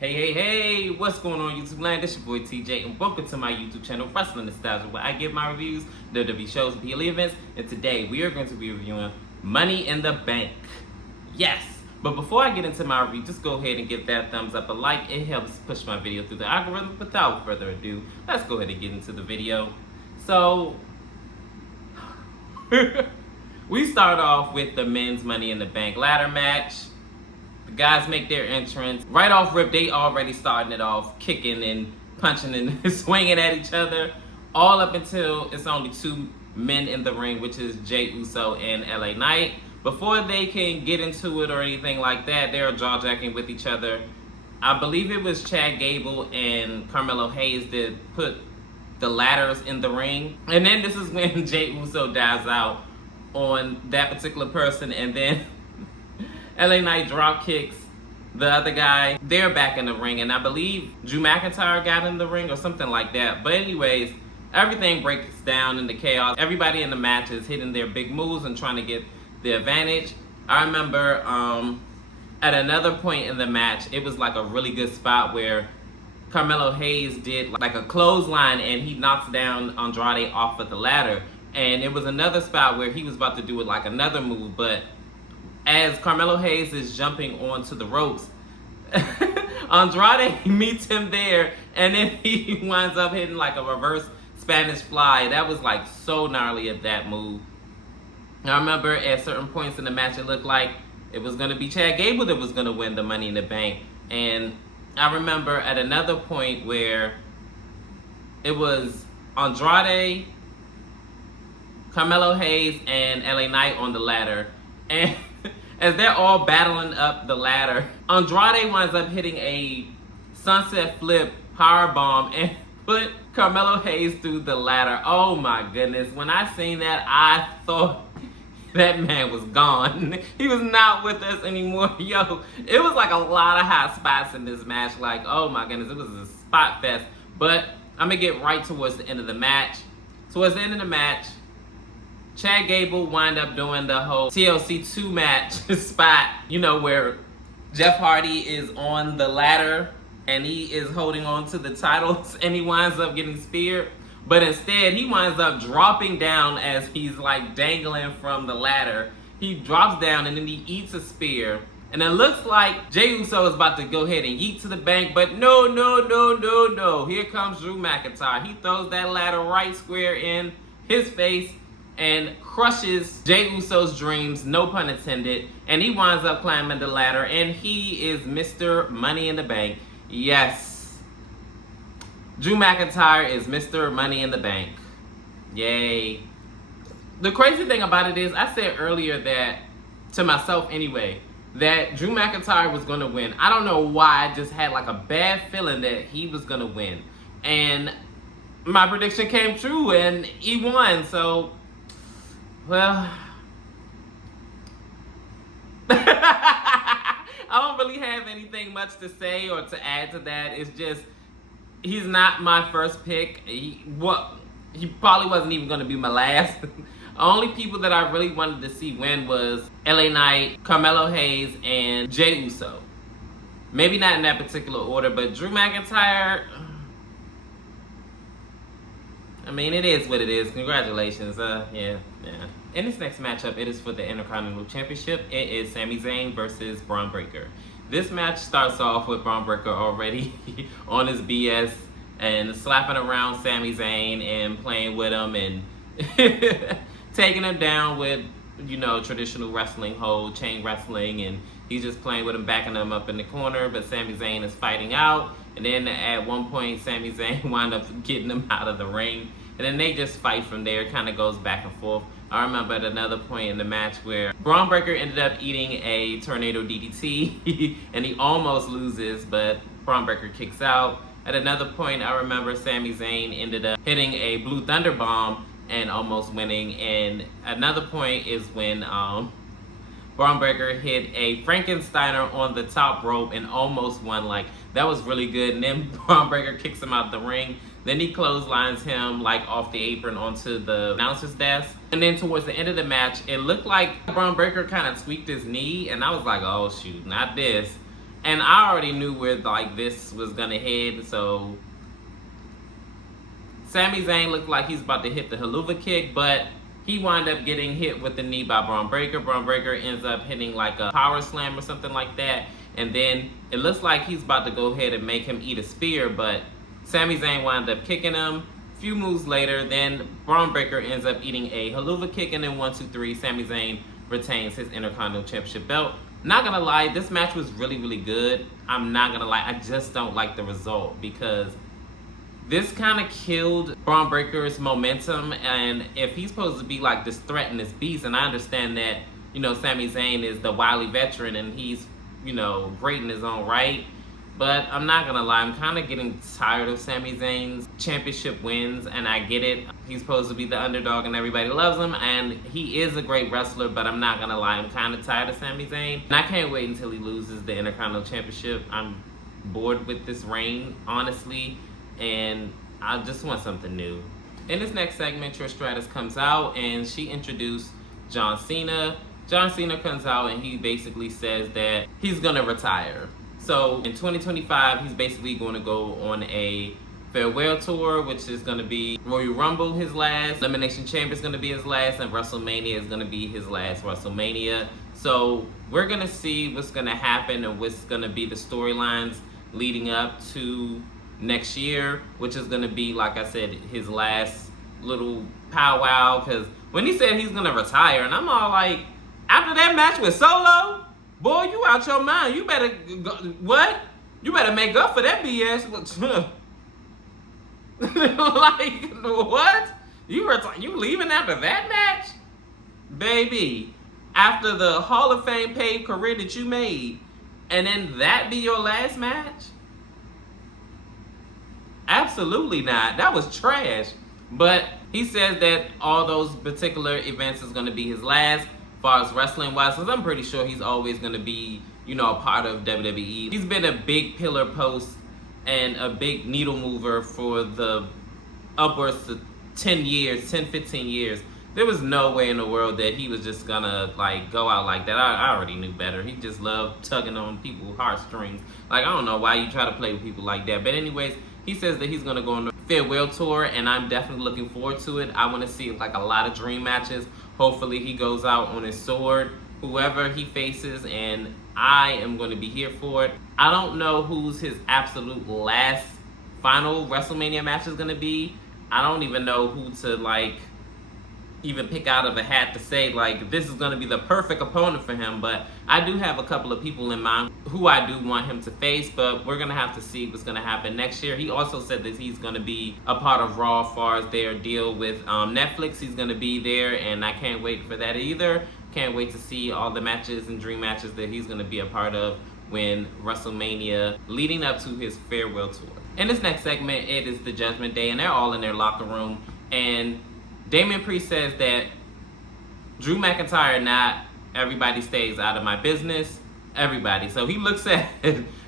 Hey, what's going on YouTube land? This your boy TJ and welcome to my YouTube channel, Wrestling Nostalgia, where I give my reviews, WWE shows, and PLE events, and today we are going to be reviewing Money in the Bank. Yes, but before I get into my review, just go ahead and give that thumbs up a like. It helps push my video through the algorithm. Without further ado, let's go ahead and get into the video. So, we start off with the men's Money in the Bank ladder match. The guys make their entrance. Right off rip, they already starting it off, kicking and punching and swinging at each other, all up until it's only two men in the ring, which is Jey Uso and LA Knight. Before they can get into it or anything like that, they're jaw-jacking with each other. I believe it was Chad Gable and Carmelo Hayes that put the ladders in the ring. And then this is when Jey Uso dives out on that particular person, and then LA Knight drop kicks the other guy. They're back in the ring, and I believe Drew McIntyre got in the ring or something like that. But anyways, everything breaks down in the chaos. Everybody in the match is hitting their big moves and trying to get the advantage. I remember at another point in the match, it was like a really good spot where Carmelo Hayes did like a clothesline and he knocks down Andrade off of the ladder. And it was another spot where he was about to do it like another move, but as Carmelo Hayes is jumping onto the ropes, Andrade meets him there, and then he winds up hitting like a reverse Spanish fly. That was like so gnarly at that move. I remember at certain points in the match, it looked like it was going to be Chad Gable that was going to win the Money in the Bank. And I remember at another point where it was Andrade, Carmelo Hayes, and LA Knight on the ladder. And as they're all battling up the ladder, Andrade winds up hitting a sunset flip powerbomb and put Carmelo Hayes through the ladder. Oh my goodness. When I seen that, I thought that man was gone. He was not with us anymore. Yo, it was like a lot of hot spots in this match. Like, oh my goodness, it was a spot fest. But I'm going to get right towards the end of the match. Towards the end of the match, Chad Gable wind up doing the whole TLC 2 match spot, you know, where Jeff Hardy is on the ladder and he is holding on to the titles and he winds up getting speared. But instead, he winds up dropping down as he's like dangling from the ladder. He drops down and then he eats a spear. And it looks like Jey Uso is about to go ahead and yeet to the bank, but no. Here comes Drew McIntyre. He throws that ladder right square in his face and crushes Jey Uso's dreams, no pun intended, and he winds up climbing the ladder, and he is Mr. Money in the Bank. Yes. Drew McIntyre is Mr. Money in the Bank. Yay. The crazy thing about it is, I said earlier that, to myself anyway, that Drew McIntyre was going to win. I don't know why, I just had like a bad feeling that he was going to win. And my prediction came true, and he won, so well, I don't really have anything much to say or to add to that. It's just, he's not my first pick. He probably wasn't even going to be my last. Only people that I really wanted to see win was LA Knight, Carmelo Hayes, and Jey Uso. Maybe not in that particular order, but Drew McIntyre, I mean, it is what it is. Congratulations. Yeah. In this next matchup, it is for the Intercontinental Championship. It is Sami Zayn versus Braun Breaker. This match starts off with Braun Breaker already on his BS and slapping around Sami Zayn and playing with him and taking him down with, you know, traditional wrestling hold, chain wrestling, and he's just playing with him, backing him up in the corner, but Sami Zayn is fighting out. And then at one point, Sami Zayn wound up getting him out of the ring. And then they just fight from there. It kind of goes back and forth. I remember at another point in the match where Braun Breaker ended up eating a tornado DDT and he almost loses, but Braun Breaker kicks out. At another point, I remember Sami Zayn ended up hitting a Blue Thunder Bomb and almost winning. And another point is when Braun Breaker hit a Frankensteiner on the top rope and almost won. Like, that was really good. And then Braun Breaker kicks him out the ring. Then he clotheslines him like off the apron onto the announcer's desk. And then towards the end of the match, it looked like Braun Breaker kind of tweaked his knee, and I was like, oh shoot, not this. And I already knew where like this was gonna head, so Sami Zayn looked like he's about to hit the haluva kick, but he wound up getting hit with the knee by Braun Breaker. Braun Breaker ends up hitting like a power slam or something like that. And then it looks like he's about to go ahead and make him eat a spear, but Sami Zayn wound up kicking him. A few moves later, then Braun Breaker ends up eating a haluva kick, and then 1, 2, 3, Sami Zayn retains his Intercontinental Championship belt. Not gonna lie, this match was really, really good. I'm not gonna lie, I just don't like the result because this kind of killed Braun Breaker's momentum, and if he's supposed to be like this threat and this beast, and I understand that, you know, Sami Zayn is the wily veteran and he's, you know, great in his own right, but I'm not gonna lie, I'm kind of getting tired of Sami Zayn's championship wins, and I get it. He's supposed to be the underdog and everybody loves him, and he is a great wrestler, but I'm not gonna lie, I'm kind of tired of Sami Zayn. And I can't wait until he loses the Intercontinental Championship. I'm bored with this reign, honestly, and I just want something new. In this next segment, Trish Stratus comes out and she introduced John Cena. John Cena comes out and he basically says that he's gonna retire. So in 2025, he's basically going to go on a farewell tour, which is going to be Royal Rumble, his last, Elimination Chamber is going to be his last, and WrestleMania is going to be his last WrestleMania. So we're going to see what's going to happen and what's going to be the storylines leading up to next year, which is going to be, like I said, his last little powwow. Because when he said he's going to retire, and I'm all like, after that match with Solo, boy, you out your mind. You better go, what? You better make up for that BS. Like, what? You leaving after that match? Baby, after the Hall of Fame paid career that you made, and then that be your last match? Absolutely not. That was trash. But he says that all those particular events is going to be his last. As far as wrestling wise, because I'm pretty sure he's always going to be, you know, a part of WWE. He's been a big pillar post and a big needle mover for the upwards to 10 years, 10, 15 years. There was no way in the world that he was just gonna like go out like that. I already knew better. He just loved tugging on people's heartstrings. Like, I don't know why you try to play with people like that. But anyways, he says that he's gonna go on the farewell tour, and I'm definitely looking forward to it. I want to see like a lot of dream matches. Hopefully he goes out on his sword, whoever he faces, and I am going to be here for it. I don't know who's his absolute last final WrestleMania match is going to be. I don't even know who to like even pick out of a hat to say like this is going to be the perfect opponent for him, but I do have a couple of people in mind who I do want him to face, but we're going to have to see what's going to happen next year. He also said that he's going to be a part of Raw as far as their deal with Netflix. He's going to be there, and I can't wait for that either. Can't wait to see all the matches and dream matches that he's going to be a part of when WrestleMania leading up to his farewell tour. In this next segment, it is the Judgment Day, and they're all in their locker room, and Damian Priest says that Drew McIntyre, not everybody stays out of my business. Everybody. So he looks at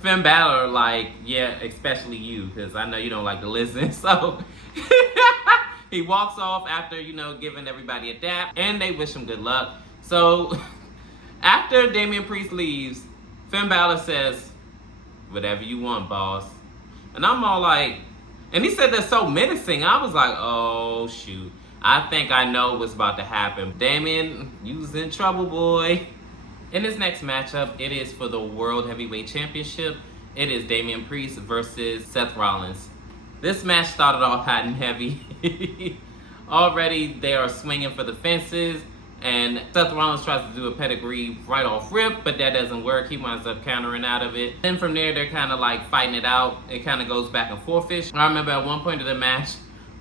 Finn Balor like, yeah, especially you, because I know you don't like to listen. So he walks off after, you know, giving everybody a dap, and they wish him good luck. So after Damian Priest leaves, Finn Balor says, whatever you want, boss. And I'm all like, and he said that so menacing. I was like, oh, shoot. I think I know what's about to happen. Damian, you was in trouble, boy. In this next matchup, it is for the World Heavyweight Championship. It is Damian Priest versus Seth Rollins. This match started off hot and heavy. Already they are swinging for the fences, and Seth Rollins tries to do a pedigree right off rip, but that doesn't work. He winds up countering out of it. Then from there, they're kind of like fighting it out. It kind of goes back and forth-ish. I remember at one point of the match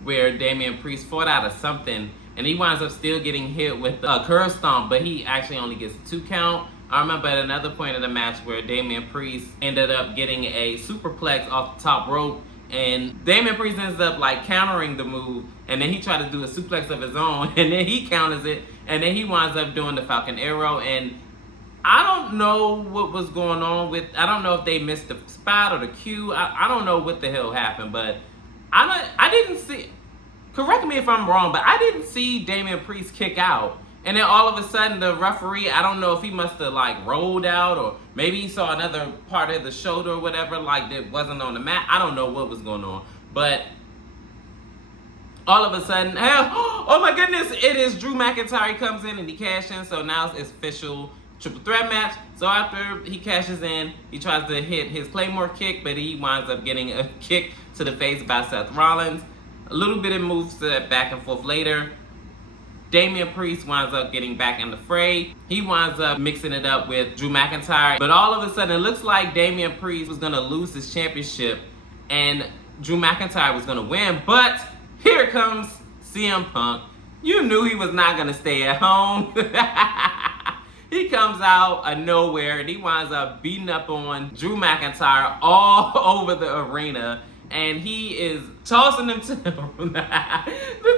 where Damian Priest fought out of something, and he winds up still getting hit with a curve stomp, but he actually only gets a 2 count. I remember at another point in the match where Damian Priest ended up getting a superplex off the top rope, and Damian Priest ends up like countering the move, and then he tried to do a suplex of his own, and then he counters it, and then he winds up doing the Falcon Arrow. And I don't know what was going on with, I don't know if they missed the spot or the cue. I don't know what the hell happened, but I didn't see, correct me if I'm wrong, but I didn't see Damian Priest kick out. And then all of a sudden the referee, I don't know if he must have like rolled out, or maybe he saw another part of the shoulder or whatever, like that wasn't on the mat. I don't know what was going on, but all of a sudden, oh my goodness, it is Drew McIntyre. He comes in and he cashes in, so now it's official triple threat match. So after he cashes in, he tries to hit his Claymore kick, but he winds up getting a kick to the face by Seth Rollins. A little bit of moves back and forth later. Damian Priest winds up getting back in the fray. He winds up mixing it up with Drew McIntyre. But all of a sudden, it looks like Damian Priest was going to lose his championship and Drew McIntyre was going to win. But here comes CM Punk. You knew he was not going to stay at home. He comes out of nowhere and he winds up beating up on Drew McIntyre all over the arena. And he is tossing him to the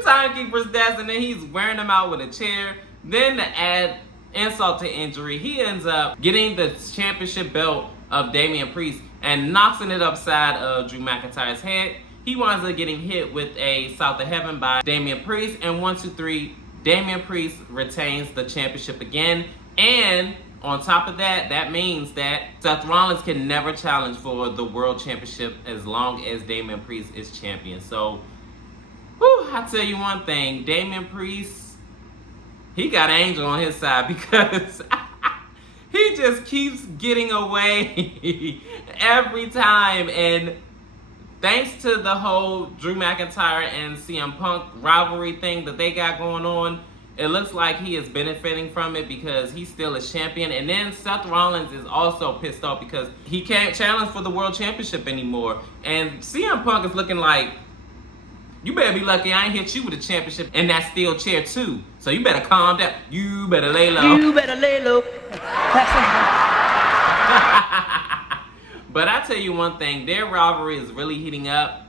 timekeeper's desk, and then he's wearing him out with a chair. Then to add insult to injury, he ends up getting the championship belt of Damian Priest and knocking it upside of Drew McIntyre's head. He winds up getting hit with a South of Heaven by Damian Priest, and 1, 2, 3, Damian Priest retains the championship again. And on top of that, that means that Seth Rollins can never challenge for the World Championship as long as Damian Priest is champion. So, I tell you one thing, Damian Priest, he got Angel on his side, because he just keeps getting away every time. And thanks to the whole Drew McIntyre and CM Punk rivalry thing that they got going on, it looks like he is benefiting from it because he's still a champion. And then Seth Rollins is also pissed off because he can't challenge for the World Championship anymore. And CM Punk is looking like, you better be lucky I ain't hit you with a championship in that steel chair too. So you better calm down. You better lay low. You better lay low. But I tell you one thing, their rivalry is really heating up.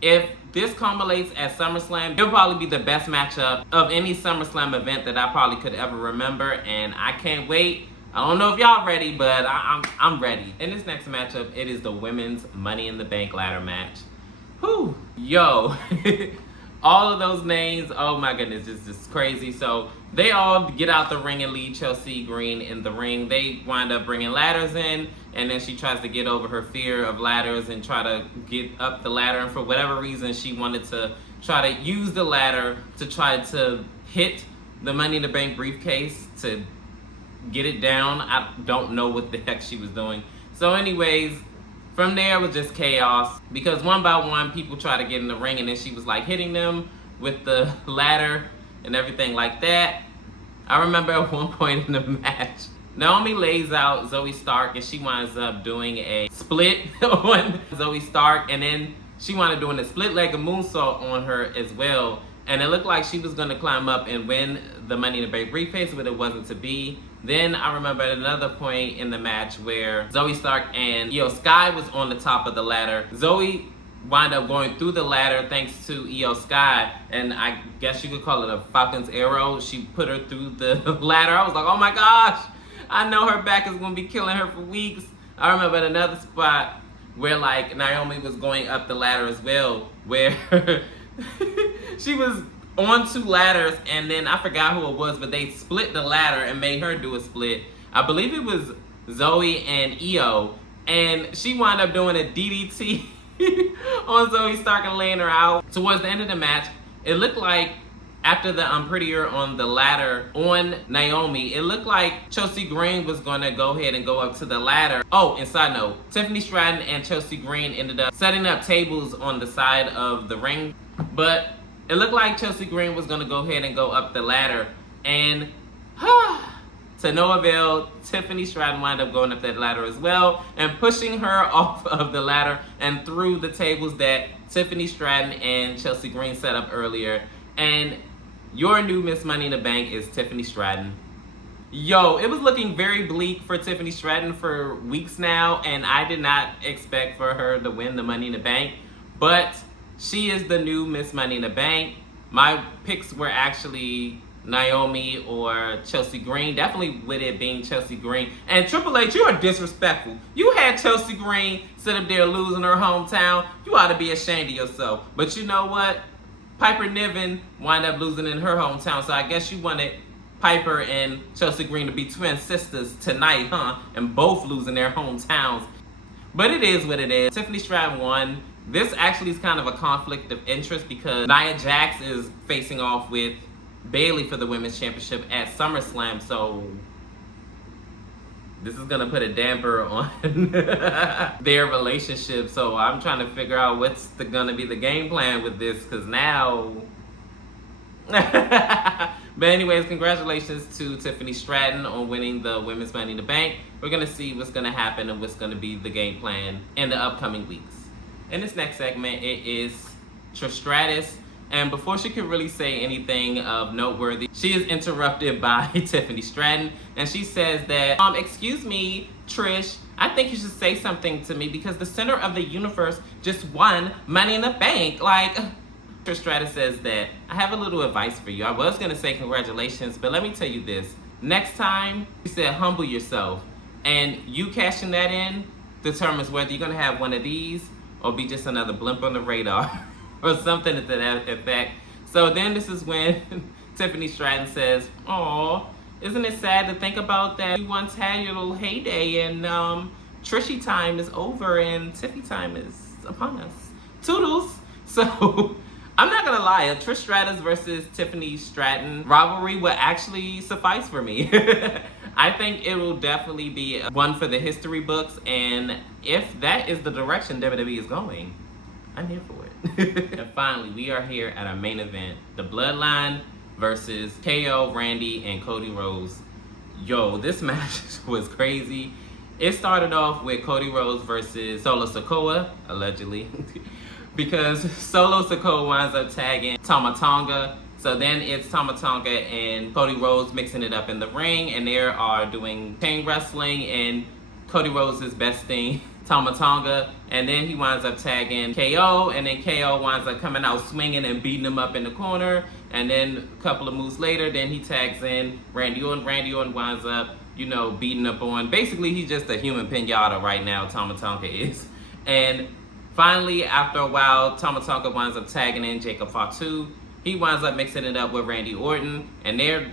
If this culminates at SummerSlam, it'll probably be the best matchup of any SummerSlam event that I probably could ever remember, and I can't wait. I don't know if y'all ready, but I'm ready. In this next matchup, it is the Women's Money in the Bank ladder match. Whew. Yo. All of those names, oh my goodness, it's just crazy. So they all get out the ring and lead Chelsea Green in the ring. They wind up bringing ladders in, and then she tries to get over her fear of ladders and try to get up the ladder. And for whatever reason, she wanted to try to use the ladder to try to hit the Money in the Bank briefcase to get it down. I don't know what the heck she was doing. So anyways, from there it was just chaos, because one by one people try to get in the ring, and then she was like hitting them with the ladder and everything like that. I remember at one point in the match, Naomi lays out Zoe Stark and she winds up doing a split on Zoe Stark, and then she wound up doing a split leg of moonsault on her as well. And it looked like she was going to climb up and win the Money in the Bank briefcase, but it wasn't to be. Then I remember at another point in the match where Zoe Stark and Io Sky was on the top of the ladder. Zoe wound up going through the ladder thanks to Io Sky, and I guess you could call it a Falcon's Arrow. She put her through the ladder. I was like, oh my gosh, I know her back is going to be killing her for weeks. I remember at another spot where like Naomi was going up the ladder as well, where she was on 2 ladders, and then I forgot who it was, but they split the ladder and made her do a split. I believe it was Zoe and Io, and she wound up doing a DDT on Zoe Stark and laying her out. Towards the end of the match, it looked like after the Unprettier on the ladder on Naomi, it looked like Chelsea Green was going to go ahead and go up to the ladder. Oh, and side note, Tiffany Stratton and Chelsea Green ended up setting up tables on the side of the ring, but it looked like Chelsea Green was going to go ahead and go up the ladder, and to no avail, Tiffany Stratton wound up going up that ladder as well and pushing her off of the ladder and through the tables that Tiffany Stratton and Chelsea Green set up earlier. And your new Miss Money in the Bank is Tiffany Stratton. Yo, it was looking very bleak for Tiffany Stratton for weeks now, and I did not expect for her to win the Money in the Bank. But she is the new Miss Money in the Bank. My picks were actually Naomi or Chelsea Green. Definitely with it being Chelsea Green. And Triple H, you are disrespectful. You had Chelsea Green sit up there losing her hometown. You ought to be ashamed of yourself. But you know what? Piper Niven wound up losing in her hometown. So I guess you wanted Piper and Chelsea Green to be twin sisters tonight, huh? And both losing their hometowns. But it is what it is. Tiffany Stratton won. This actually is kind of a conflict of interest because Nia Jax is facing off with Bayley for the Women's Championship at SummerSlam. So this is going to put a damper on their relationship. So I'm trying to figure out what's going to be the game plan with this because now... But anyways, congratulations to Tiffany Stratton on winning the Women's Money in the Bank. We're going to see what's going to happen and what's going to be the game plan in the upcoming weeks. In this next segment, it is Trish Stratus. And before she can really say anything of noteworthy, she is interrupted by Tiffany Stratton. And she says that, excuse me, Trish, I think you should say something to me because the center of the universe just won Money in the Bank. Like... Trish Stratus says that, I have a little advice for you. I was going to say congratulations, but let me tell you this. Next time, she said humble yourself. And you cashing that in determines whether you're going to have one of these or be just another blimp on the radar or something to that effect. So then this is when Tiffany Stratton says, "Aw, isn't it sad to think about that? You once had your little heyday and Trishy time is over and Tiffy time is upon us. Toodles." So... I'm not gonna lie, a Trish Stratus versus Tiffany Stratton rivalry would actually suffice for me. I think it will definitely be one for the history books, and if that is the direction WWE is going, I'm here for it. And finally, we are here at our main event, the Bloodline versus KO, Randy, and Cody Rhodes. Yo, this match was crazy. It started off with Cody Rhodes versus Solo Sikoa, allegedly. Because Solo Sikoa winds up tagging Tama Tonga. So then it's Tama Tonga and Cody Rhodes mixing it up in the ring. And they are doing chain wrestling. And Cody Rhodes is besting Tama Tonga. And then he winds up tagging KO. And then KO winds up coming out swinging and beating him up in the corner. And then a couple of moves later, then he tags in Randy Orton. Randy Orton winds up, you know, beating up on... Basically, he's just a human pinata right now, Tama Tonga is. And... finally, after a while, Tama Tonga winds up tagging in Jacob Fatu. He winds up mixing it up with Randy Orton, and they're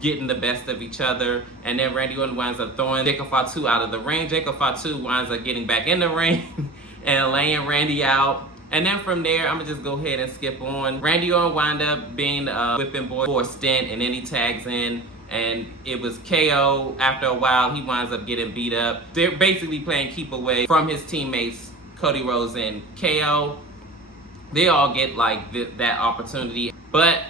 getting the best of each other. And then Randy Orton winds up throwing Jacob Fatu out of the ring. Jacob Fatu winds up getting back in the ring and laying Randy out. And then from there, I'm going to just go ahead and skip on. Randy Orton wound up being a whipping boy for a stint, and then he tags in. And it was KO. After a while, he winds up getting beat up. They're basically playing keep away from his teammates, Cody Rhodes and KO. They all get like that opportunity. But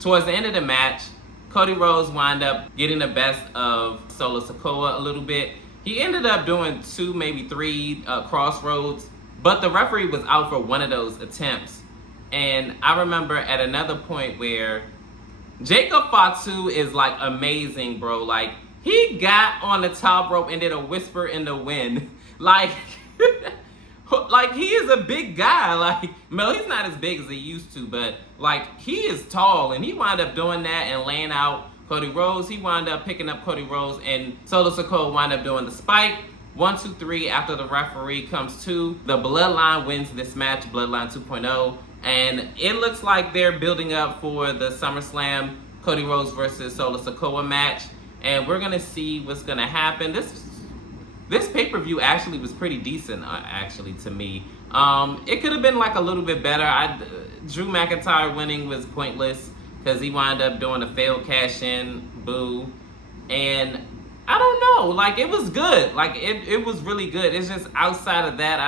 towards the end of the match, Cody Rhodes wound up getting the best of Solo Sikoa a little bit. He ended up doing 2, maybe 3 crossroads, but the referee was out for one of those attempts. And I remember at another point where Jacob Fatu is like amazing, bro. Like he got on the top rope and did a whisper in the wind. Like... like, he is a big guy. Like, well, he's not as big as he used to, but, like, he is tall. And he wound up doing that and laying out Cody Rhodes. He wound up picking up Cody Rhodes, and Solo Sikoa wound up doing the spike. 1, 2, 3 after the referee comes to. The Bloodline wins this match, Bloodline 2.0. And it looks like they're building up for the SummerSlam Cody Rhodes versus Solo Sikoa match. And we're going to see what's going to happen. This pay-per-view actually was pretty decent, actually, to me. It could have been, like, a little bit better. Drew McIntyre winning was pointless because he wound up doing a failed cash-in, boo. And I don't know. Like, it was good. Like, it was really good. It's just outside of that,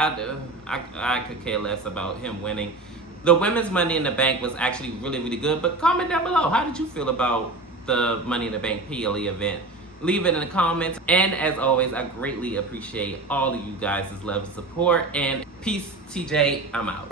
I could care less about him winning. The Women's Money in the Bank was actually really, really good. But comment down below. How did you feel about the Money in the Bank PLE event? Leave it in the comments. And as always, I greatly appreciate all of you guys' love and support. And peace, TJ. I'm out.